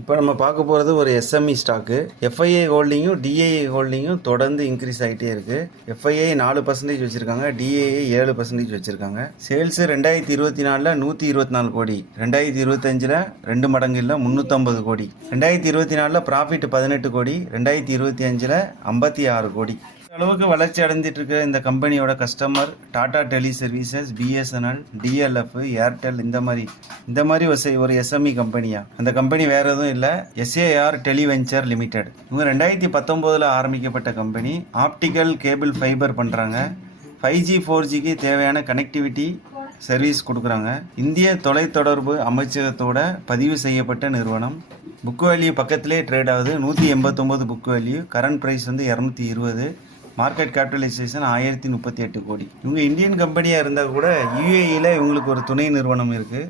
இப்போ நம்ம பார்க்க போகிறது ஒரு எஸ்எம்இ ஸ்டாக்கு. எஃப்ஐஐ ஹோல்டிங்கும் டிஐஐ ஹோல்டிங்கும் தொடர்ந்து இன்க்ரீஸ் ஆகிட்டே இருக்குது. எஃப்ஐஐ 4% வச்சுருக்காங்க, டிஐஐ 7% வச்சுருக்காங்க. சேல்ஸு 2024 124 கோடி, 2025 2 மடங்கு இல்லை 350 கோடி, 2024 ப்ராஃபிட் 18 கோடி, 2025 56 கோடி. அளவுக்கு வளர்ச்சி அடைஞ்சிட்டு இருக்க இந்த கம்பெனியோட கஸ்டமர் டாடா டெலி சர்வீசஸ், பிஎஸ்என்எல், டிஎல்எஃப், ஏர்டெல், இந்த மாதிரி ஒரு எஸ்எம்இ கம்பெனியா. அந்த கம்பெனி வேற எதுவும் இல்லை, எஸ்ஏஆர் டெலிவெஞ்சர் லிமிடெட். இவங்க 2019 ஆரம்பிக்கப்பட்ட கம்பெனி. ஆப்டிக்கல் கேபிள் ஃபைபர் பண்ணுறாங்க. 5G 4Gக்கு தேவையான கனெக்டிவிட்டி சர்வீஸ் கொடுக்குறாங்க. இந்திய தொலைத்தொடர்பு அமைச்சகத்தோட பதிவு செய்யப்பட்ட நிறுவனம். புக் வேல்யூ பக்கத்திலே ட்ரேட் ஆகுது. 189 book value. Current price 220. Market capitalisation 1038 crore. இவங்க இந்தியன் கம்பெனியாக இருந்தால் கூட யூஏஇயில் இவங்களுக்கு ஒரு துணை நிறுவனம் இருக்குது.